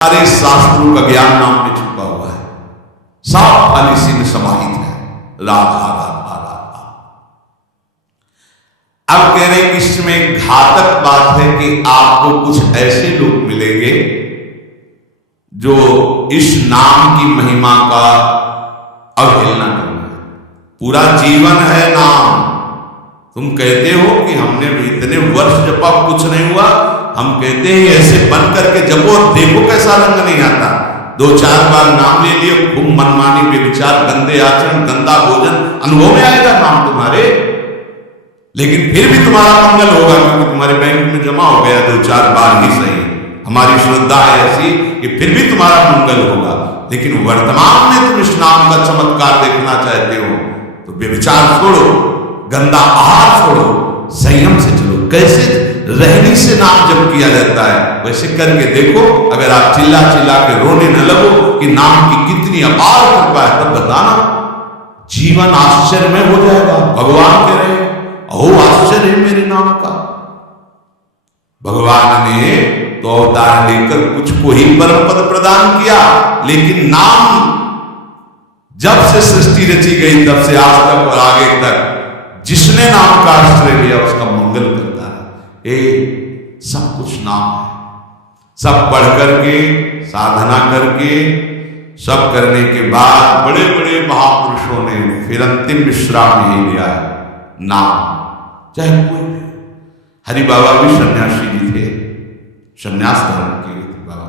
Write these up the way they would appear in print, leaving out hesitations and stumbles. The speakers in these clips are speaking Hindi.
सारे शास्त्रों का ज्ञान नाम में छुपा हुआ है, साफ खाली सी में समाहित है। राधा राधा राधा। अब कह रहे हैं कि इसमें घातक बात है कि आपको कुछ ऐसे लोग मिलेंगे जो इस नाम की महिमा का अवहेलना करेंगे। पूरा जीवन है नाम। तुम कहते हो कि हमने इतने वर्ष जपा कुछ नहीं हुआ, हम कहते हैं ऐसे बन करके जपो और देखो कैसा रंग नहीं आता। 2-4 बार नाम ले लिए, खूब मनमानी बेविचार, गंदे आचरण, गंदा भोजन, अनुभव में आएगा नाम तुम्हारे, लेकिन फिर भी तुम्हारा मंगल होगा क्योंकि तुम्हारे बैंक में जमा हो गया 2-4 बार ही सही। हमारी श्रद्धा है ऐसी कि फिर भी तुम्हारा मंगल होगा। लेकिन वर्तमान में तुम इस नाम का चमत्कार देखना चाहते हो तो बेविचार छोड़ो, गंदा आहार छोड़ो, संयम से चलो। कैसे रहनी से नाम जप किया जाता है वैसे करके देखो। अगर आप चिल्ला चिल्ला के रोने न लगो कि नाम की कितनी अपार कृपा है, तब बताना जीवन आश्चर्य में हो जाएगा। भगवान कह रहे अहो आश्चर्य मेरे नाम का। भगवान ने तो अवतार लेकर कुछ को ही परम पद प्रदान किया, लेकिन नाम जब से सृष्टि रची गई तब से आज तक और आगे तक जिसने नाम का आश्रय लिया उसका मंगल करता है। सब कुछ नाम है। सब पढ़ करके, साधना करके, सब करने के बाद बड़े बड़े महापुरुषों ने फिर अंतिम विश्राम ही लिया है नाम। चाहे कोई भी, हरि बाबा भी सन्यासी जी थे, सन्यास धारण किए थे बाबा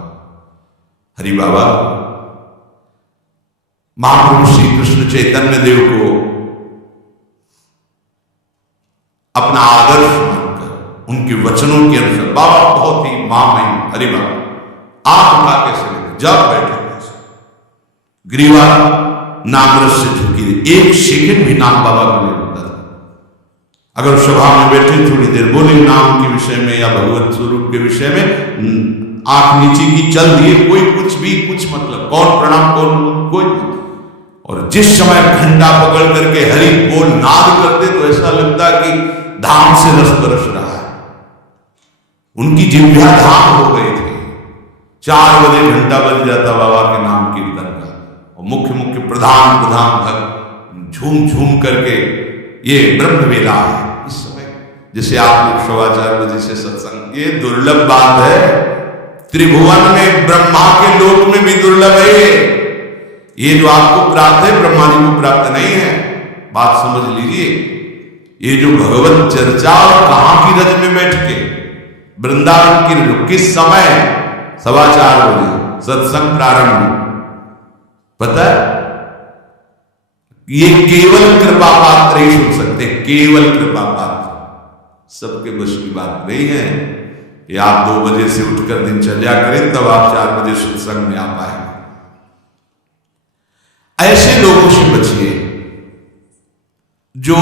हरि बाबा। महापुरुष श्री कृष्ण चैतन्य देव को अपना आदर्श मानकर उनके वचनों के अनुसार बाबा बहुत ही महामहिम हरि बाबा आप उठा कैसे लेते, जब बैठे ग्रीवा नाम रस से झुकी, एक सेकंड भी नाम बाबा को नहीं होता था। अगर सभा में बैठे थोड़ी देर बोले नाम के विषय में या भगवत स्वरूप के विषय में, आंख नीचे की चल दिए, कोई कुछ भी कुछ मतलब, कौन प्रणाम कौन कोई। और जिस समय घंटा पकड़ करके हरि बोल नाद करते तो ऐसा लगता कि धाम से रस बरस रहा है। उनकी जिह्वा धाम हो गई थी। 4 बजे घंटा बज जाता बाबा के नाम कीर्तन का, और मुख्य मुख्य प्रधान भक्त झूम झूम करके, ये ब्रह्म वेला है इस समय। जैसे आप लोग 4:15 बजे से सत्संग, ये दुर्लभ बात है। त्रिभुवन में ब्रह्मा के लोक में भी दुर्लभ है। ये जो आपको प्राप्त है ब्रह्मा जी को प्राप्त नहीं है। बात समझ लीजिए। ये जो भगवत चर्चा और कहां की रज में बैठ के वृंदावन की किस समय 4:15 बजे सत्संग प्रारंभ, पता है ये केवल कृपा पात्र ही सुन सकते, केवल कृपा पात्र। सबके बस की बात नहीं है कि आप 2 बजे से उठकर दिनचर्या करें तब आप 4 बजे सत्संग में आ पाएंगे। ऐसे लोगों से बचिए जो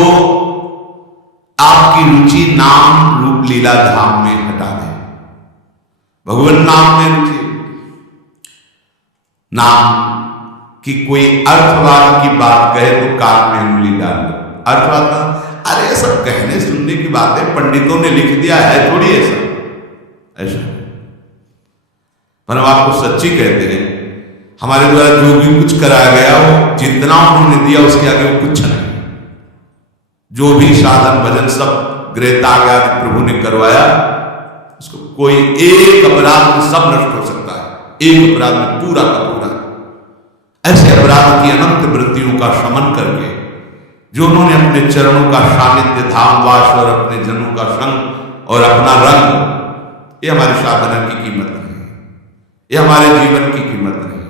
आपकी रुचि नाम रूप लीला धाम में हटा दे। भगवान नाम में रुचि, नाम की कोई अर्थवाद की बात कहे तो कान में उंगली डाल दो। अर्थवाद अरे सब कहने सुनने की बातें पंडितों ने लिख दिया है, थोड़ी ऐसा। पर हम आपको सच्ची कहते हैं, हमारे द्वारा जो भी कुछ कराया गया वो जितना उन्होंने दिया उसके आगे वो कुछ नहीं। जो भी साधन भजन सब गृह त्याग आदि प्रभु ने करवाया, उसको कोई एक अपराध में सब नष्ट हो सकता है, एक अपराध में पूरा का पूरा। ऐसे अपराध की अनंत वृत्तियों का शमन करके जो उन्होंने अपने चरणों का सानिध्य, धाम वास और अपने जनों का संग और अपना रंग, ये हमारे साधना की कीमत नहीं है, ये हमारे जीवन की कीमत नहीं है।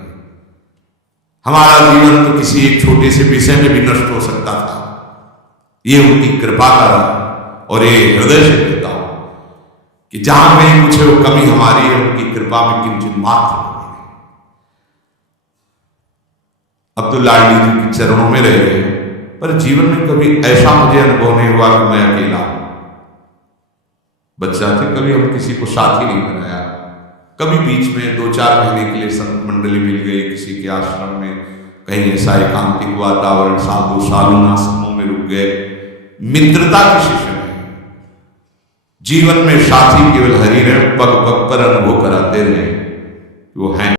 हमारा जीवन तो किसी एक छोटे से विषय में भी नष्ट हो सकता था। ये उनकी कृपा का रहा। और ये हृदय से कहता हूं कि जहां कहीं कुछ है वो कमी हमारी है, उनकी कृपा में किंचित मात्र कमी नहीं। अब तो लाडली जी के चरणों में रह गए, पर जीवन में कभी ऐसा मुझे अनुभव नहीं हुआ कि मैं अकेला हूं। बच्चा थे, कभी हम किसी को साथी नहीं बनाया। कभी बीच में 2-4 महीने के लिए संत मंडली मिल गई किसी के आश्रम में, कहीं ऐसा एकांतिक वातावरण, सालों आश्रमों में रुक गए। मित्रता की शिष्य नहीं, जीवन में साथी केवल हरि रहे, पग पग पर अनुभव कराते रहे। वो है